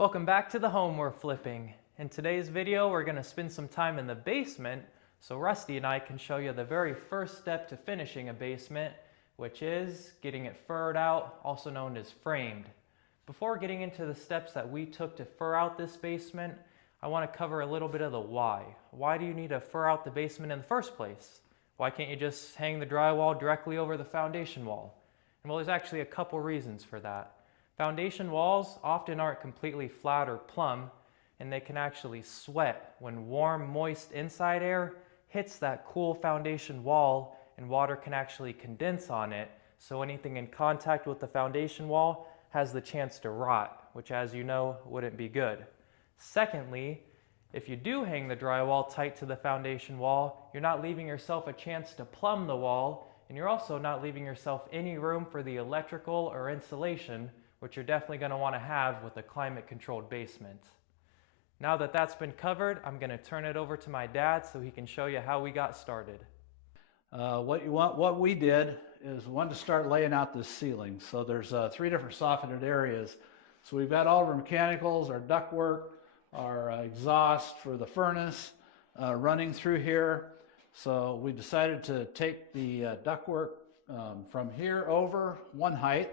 Welcome back to the home we're flipping. In today's video, we're going to spend some time in the basement so Rusty and I can show you the very first step to finishing a basement, which is getting it furred out, also known as framed. Before getting into the steps that we took to fur out this basement, I want to cover a little bit of the why. Why do you need to fur out the basement in the first place? Why can't you just hang the drywall directly over the foundation wall? And well, there's actually a couple reasons for that. Foundation walls often aren't completely flat or plumb, and they can actually sweat when warm, moist inside air hits that cool foundation wall, and water can actually condense on it, so anything in contact with the foundation wall has the chance to rot, which, as you know, wouldn't be good. Secondly, if you do hang the drywall tight to the foundation wall, you're not leaving yourself a chance to plumb the wall, and you're also not leaving yourself any room for the electrical or insulation, which you're definitely going to want to have with a climate-controlled basement. Now that that's been covered, I'm going to turn it over to my dad so he can show you how we got started. What we did is we wanted to start laying out this ceiling. So there's 3 different soffitted areas. So we've got all of our mechanicals, our ductwork, our exhaust for the furnace running through here. So we decided to take the ductwork from here over one height.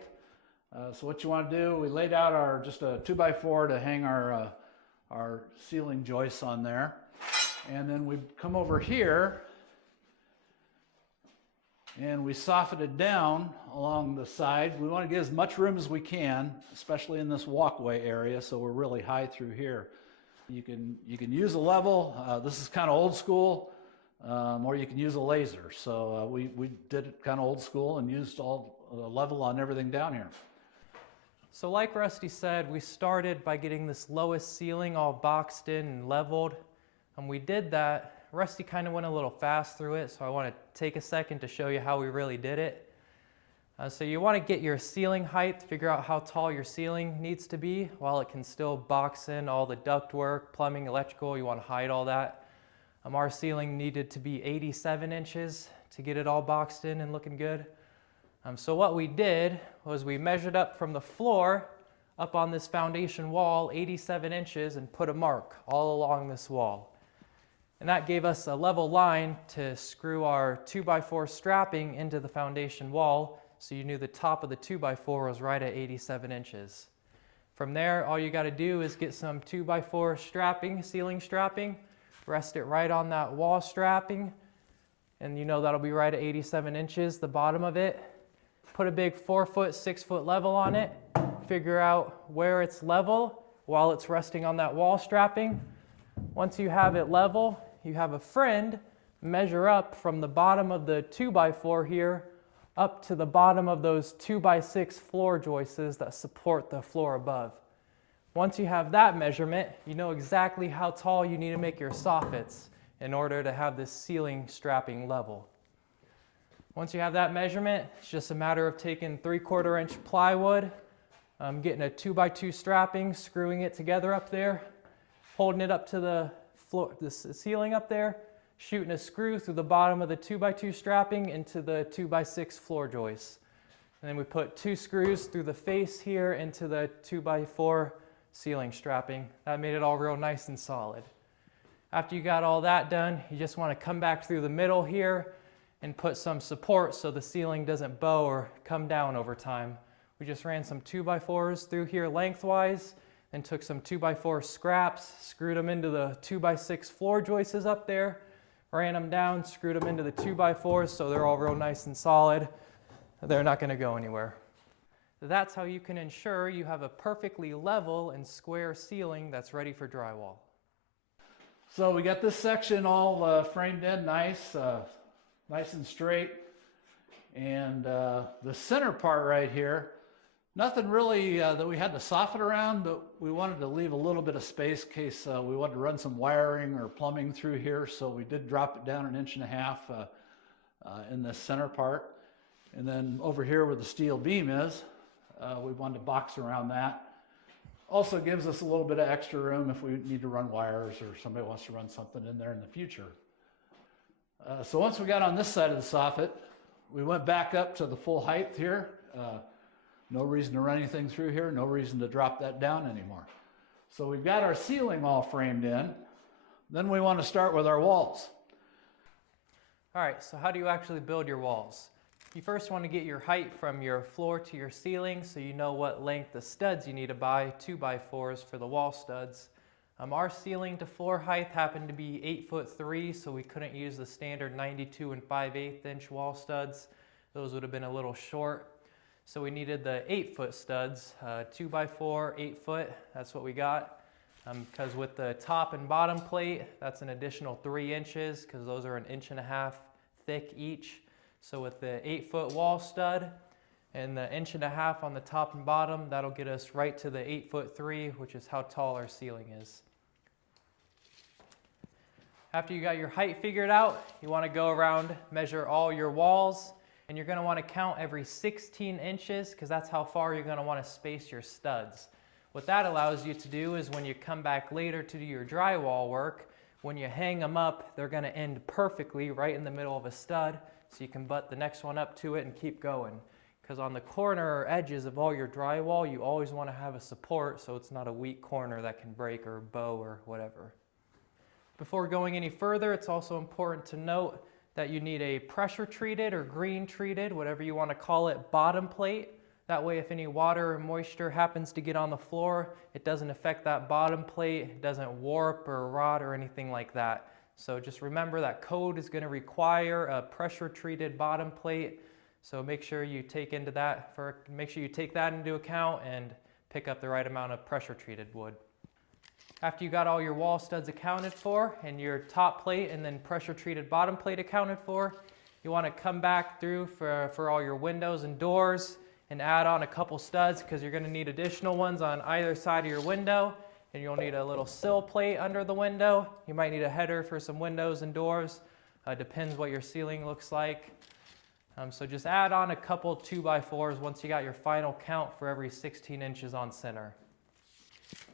So what you want to do, we laid out just a 2x4 to hang our ceiling joists on there. And then we come over here and we softened down along the side. We want to get as much room as we can, especially in this walkway area, so we're really high through here. You can use a level. This is kind of old school, or you can use a laser. So we did it kind of old school and used all level on everything down here. So like Rusty said, we started by getting this lowest ceiling all boxed in and leveled. And we did that. Rusty kind of went a little fast through it, so I want to take a second to show you how we really did it. So you want to get your ceiling height, figure out how tall your ceiling needs to be while it can still box in all the ductwork, plumbing, electrical. You want to hide all that. Our ceiling needed to be 87 inches to get it all boxed in and looking good. So what we did was we measured up from the floor up on this foundation wall 87 inches and put a mark all along this wall. And that gave us a level line to screw our 2x4 strapping into the foundation wall, so you knew the top of the 2x4 was right at 87 inches. From there, all you got to do is get some 2x4 strapping, ceiling strapping, rest it right on that wall strapping, and you know that'll be right at 87 inches, the bottom of it. Put a big 4-foot, 6-foot level on it, figure out where it's level while it's resting on that wall strapping. Once you have it level, you have a friend measure up from the bottom of the 2x4 here up to the bottom of those 2x6 floor joists that support the floor above. Once you have that measurement, you know exactly how tall you need to make your soffits in order to have this ceiling strapping level. Once you have that measurement, it's just a matter of taking 3/4 inch plywood, getting a 2x2 strapping, screwing it together up there, holding it up to the floor, the ceiling up there, shooting a screw through the bottom of the 2x2 strapping into the 2x6 floor joist. And then we put 2 screws through the face here into the 2x4 ceiling strapping. That made it all real nice and solid. After you got all that done, you just want to come back through the middle here and put some support so the ceiling doesn't bow or come down over time. We just ran some 2x4s through here lengthwise and took some 2x4 scraps, screwed them into the 2x6 floor joists up there, ran them down, screwed them into the 2x4s so they're all real nice and solid. They're not going to go anywhere. That's how you can ensure you have a perfectly level and square ceiling that's ready for drywall. So we got this section all framed in nice and straight, and the center part right here, nothing really that we had to soften around, but we wanted to leave a little bit of space in case we wanted to run some wiring or plumbing through here, so we did drop it down 1.5 inches in this center part. And then over here where the steel beam is, we wanted to box around that. Also gives us a little bit of extra room if we need to run wires or somebody wants to run something in there in the future. So once we got on this side of the soffit, we went back up to the full height here. No reason to run anything through here, no reason to drop that down anymore. So we've got our ceiling all framed in. Then we want to start with our walls. All right, so how do you actually build your walls? You first want to get your height from your floor to your ceiling so you know what length of studs you need to buy, 2x4s for the wall studs. Our ceiling to floor height happened to be 8'3", so we couldn't use the standard 92 5/8 inch wall studs. Those would have been a little short. So we needed the 8-foot studs, 2x4, 8 foot, that's what we got. Because with the top and bottom plate, that's an additional 3 inches because those are 1.5 inches thick each. So with the 8-foot wall stud and the 1.5 inches on the top and bottom, that'll get us right to the 8'3", which is how tall our ceiling is. After you got your height figured out, you want to go around, measure all your walls, and you're going to want to count every 16 inches because that's how far you're going to want to space your studs. What that allows you to do is when you come back later to do your drywall work, when you hang them up, they're going to end perfectly right in the middle of a stud, so you can butt the next one up to it and keep going. Because on the corner or edges of all your drywall, you always want to have a support so it's not a weak corner that can break or bow or whatever. Before going any further, it's also important to note that you need a pressure treated or green treated, whatever you want to call it, bottom plate. That way if any water or moisture happens to get on the floor, it doesn't affect that bottom plate, it doesn't warp or rot or anything like that. So just remember that code is going to require a pressure treated bottom plate. So make sure you take that into account and pick up the right amount of pressure treated wood. After you got all your wall studs accounted for and your top plate and then pressure treated bottom plate accounted for, you want to come back through for all your windows and doors and add on a couple studs because you're going to need additional ones on either side of your window, and you'll need a little sill plate under the window. You might need a header for some windows and doors. Depends what your ceiling looks like. So just add on a couple 2x4s once you got your final count for every 16 inches on center.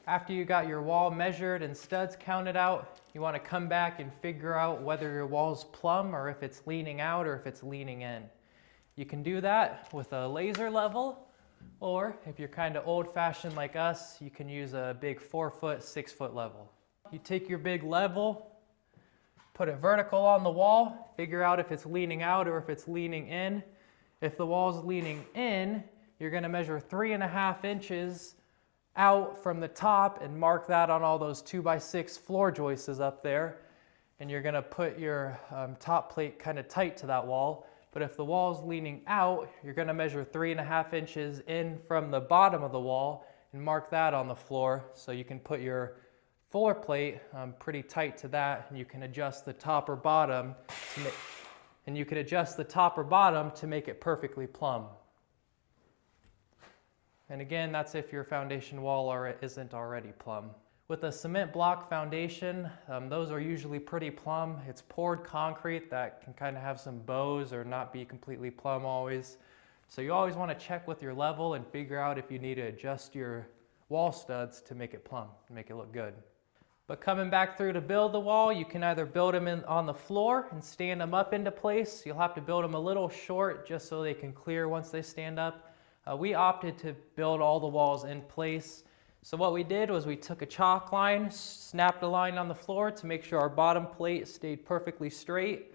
After you got your wall measured and studs counted out, you want to come back and figure out whether your wall's plumb or if it's leaning out or if it's leaning in. You can do that with a laser level, or if you're kind of old-fashioned like us, you can use a big 4-foot, 6-foot level. You take your big level, put it vertical on the wall, figure out if it's leaning out or if it's leaning in. If the wall's leaning in, you're going to measure 3.5 inches out from the top and mark that on all those 2x6 floor joists up there. And you're going to put your top plate kind of tight to that wall. But if the wall's leaning out, you're going to measure 3.5 inches in from the bottom of the wall and mark that on the floor so you can put your floor plate pretty tight to that, and you can adjust the top or bottom to make it perfectly plumb. And again, that's if your foundation wall isn't already plumb. With a cement block foundation, those are usually pretty plumb. It's poured concrete that can kind of have some bows or not be completely plumb always. So you always want to check with your level and figure out if you need to adjust your wall studs to make it plumb, make it look good. But coming back through to build the wall, you can either build them on the floor and stand them up into place. You'll have to build them a little short just so they can clear once they stand up. We opted to build all the walls in place. So what we did was we took a chalk line, snapped a line on the floor to make sure our bottom plate stayed perfectly straight.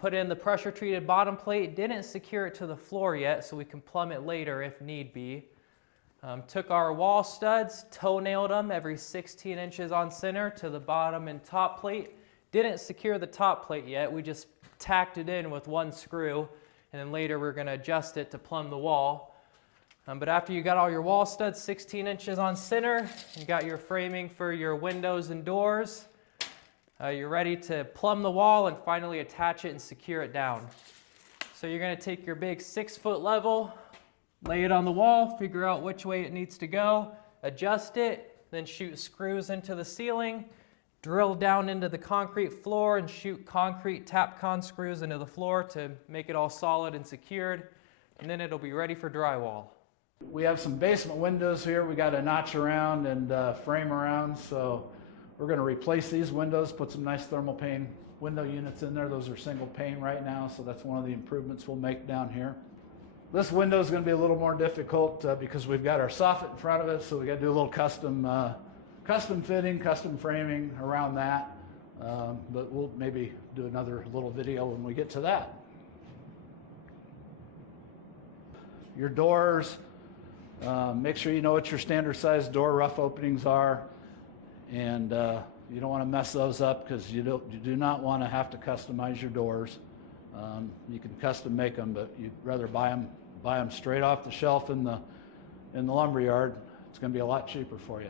Put in the pressure treated bottom plate, didn't secure it to the floor yet so we can plumb it later if need be. Took our wall studs, toe-nailed them every 16 inches on center to the bottom and top plate. Didn't secure the top plate yet, we just tacked it in with one screw, and then later we're going to adjust it to plumb the wall. But after you got all your wall studs 16 inches on center, you got your framing for your windows and doors, you're ready to plumb the wall and finally attach it and secure it down. So you're going to take your big 6-foot level, lay it on the wall, figure out which way it needs to go, adjust it, then shoot screws into the ceiling, drill down into the concrete floor and shoot concrete Tapcon screws into the floor to make it all solid and secured, and then it'll be ready for drywall. We have some basement windows here we got to notch around and frame around, so we're going to replace these windows, put some nice thermal pane window units in there. Those are single pane right now, so that's one of the improvements we'll make down here. This window is going to be a little more difficult because we've got our soffit in front of it, so we got to do a little custom custom fitting, custom framing around that. But we'll maybe do another little video when we get to that. Your doors, make sure you know what your standard size door rough openings are, and you don't want to mess those up because you do not want to have to customize your doors. You can custom make them, but you'd rather buy them straight off the shelf in the lumber yard. It's going to be a lot cheaper for you.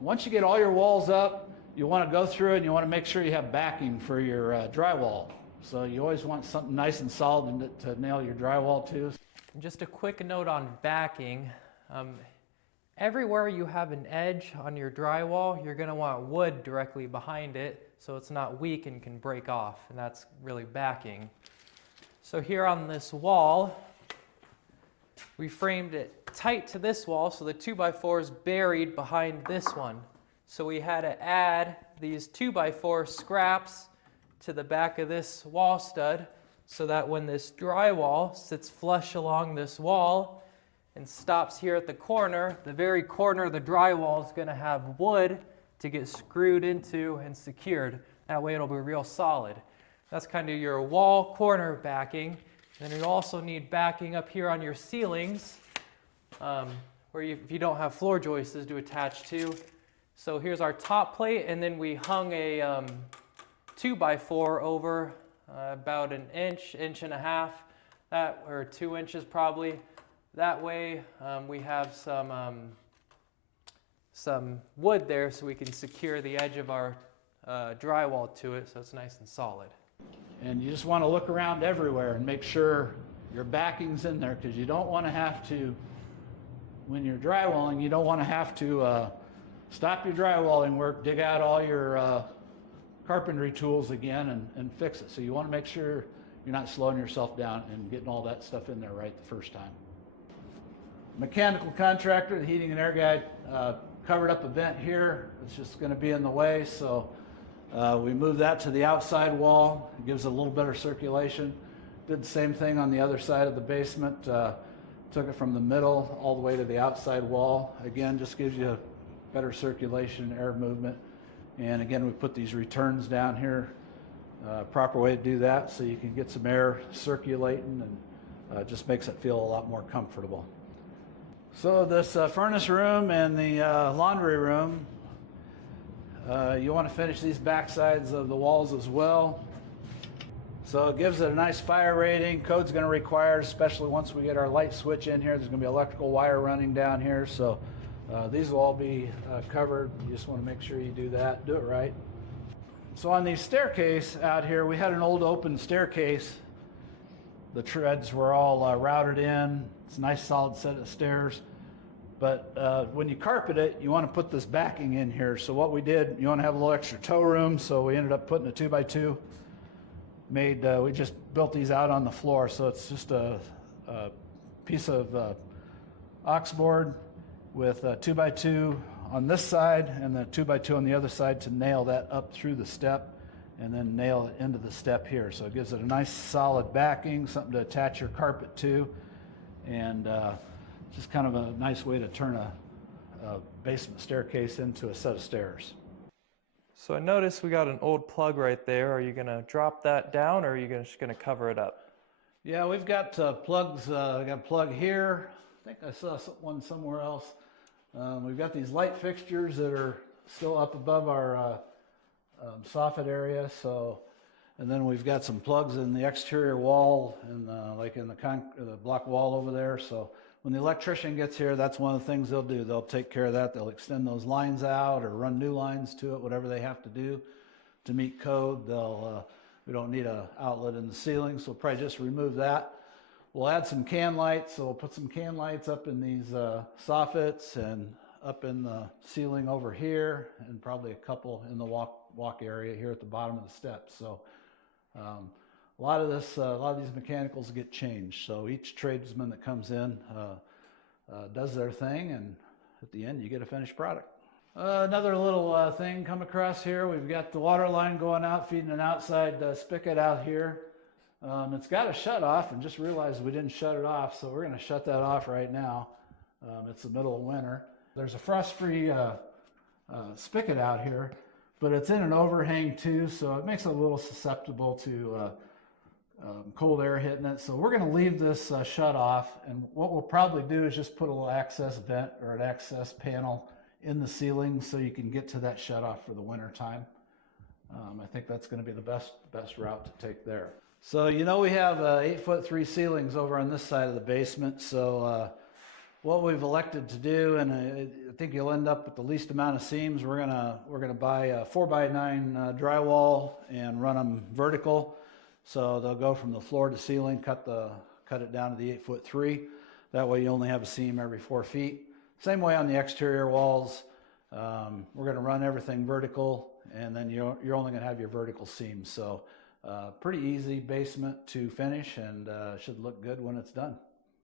Once you get all your walls up, you want to go through and you want to make sure you have backing for your drywall. So you always want something nice and solid to nail your drywall to. Just a quick note on backing. Everywhere you have an edge on your drywall, you're going to want wood directly behind it so it's not weak and can break off, and that's really backing. So here on this wall, we framed it tight to this wall, so the 2x4 is buried behind this one. So we had to add these 2x4 scraps to the back of this wall stud so that when this drywall sits flush along this wall and stops here at the corner, the very corner of the drywall is going to have wood to get screwed into and secured. That way it'll be real solid. That's kind of your wall corner backing. Then you also need backing up here on your ceilings, where if you don't have floor joists to attach to. So here's our top plate, and then we hung a 2x4 over about an inch, inch and a half, or 2 inches probably. That way we have some wood there so we can secure the edge of our drywall to it so it's nice and solid. And you just want to look around everywhere and make sure your backing's in there, because you don't want to have to, when you're drywalling, you don't want to have to stop your drywalling work, dig out all your carpentry tools again and fix it. So you want to make sure you're not slowing yourself down and getting all that stuff in there right the first time. Mechanical contractor, the heating and air guy, covered up a vent here. It's just going to be in the way, so we moved that to the outside wall. It gives it a little better circulation. Did the same thing on the other side of the basement. Took it from the middle all the way to the outside wall. Again, just gives you better circulation, air movement. And again, we put these returns down here. Proper way to do that so you can get some air circulating, and just makes it feel a lot more comfortable. So this furnace room and the laundry room, you want to finish these back sides of the walls as well. So it gives it a nice fire rating. Code's going to require, especially once we get our light switch in here, there's going to be electrical wire running down here. So these will all be covered. You just want to make sure you do that, do it right. So on the staircase out here, we had an old open staircase. The treads were all routed in. It's a nice solid set of stairs. But when you carpet it, you want to put this backing in here. So what we did, you want to have a little extra toe room, so we ended up putting a 2x2. We just built these out on the floor, so it's just a piece of ox board with a 2x2 on this side and the 2x2 on the other side to nail that up through the step and then nail it into the step here. So it gives it a nice solid backing, something to attach your carpet to, and just kind of a nice way to turn a basement staircase into a set of stairs. So I noticed we got an old plug right there. Are you going to drop that down, or are you just going to cover it up? Yeah, we've got plugs. We got a plug here. I think I saw one somewhere else. We've got these light fixtures that are still up above our soffit area. So, and then we've got some plugs in the exterior wall and like in the block wall over there. So when the electrician gets here, that's one of the things they'll do. They'll take care of that. They'll extend those lines out or run new lines to it, whatever they have to do to meet code. We don't need an outlet in the ceiling, so we'll probably just remove that. We'll add some can lights, so we'll put some can lights up in these soffits and up in the ceiling over here, and probably a couple in the walk area here at the bottom of the steps. So a lot of these mechanicals get changed. So each tradesman that comes in does their thing, and at the end you get a finished product. Another little thing come across here. We've got the water line going out, feeding an outside spigot out here. It's got a shut off, and just realized we didn't shut it off, so we're going to shut that off right now. It's the middle of winter. There's a frost-free spigot out here, but it's in an overhang too, so it makes it a little susceptible to cold air hitting it. So we're going to leave this shut off, and what we'll probably do is just put a little access vent or an access panel in the ceiling so you can get to that shut off for the winter time. I think that's going to be the best route to take there. So we have 8'3" ceilings over on this side of the basement. So what we've elected to do, and I think you'll end up with the least amount of seams. We're gonna buy a 4x9 drywall and run them vertical. So they'll go from the floor to ceiling, cut it down to the 8'3". That way you only have a seam every 4 feet. Same way on the exterior walls. We're going to run everything vertical, and then you're only going to have your vertical seams. So pretty easy basement to finish, and should look good when it's done.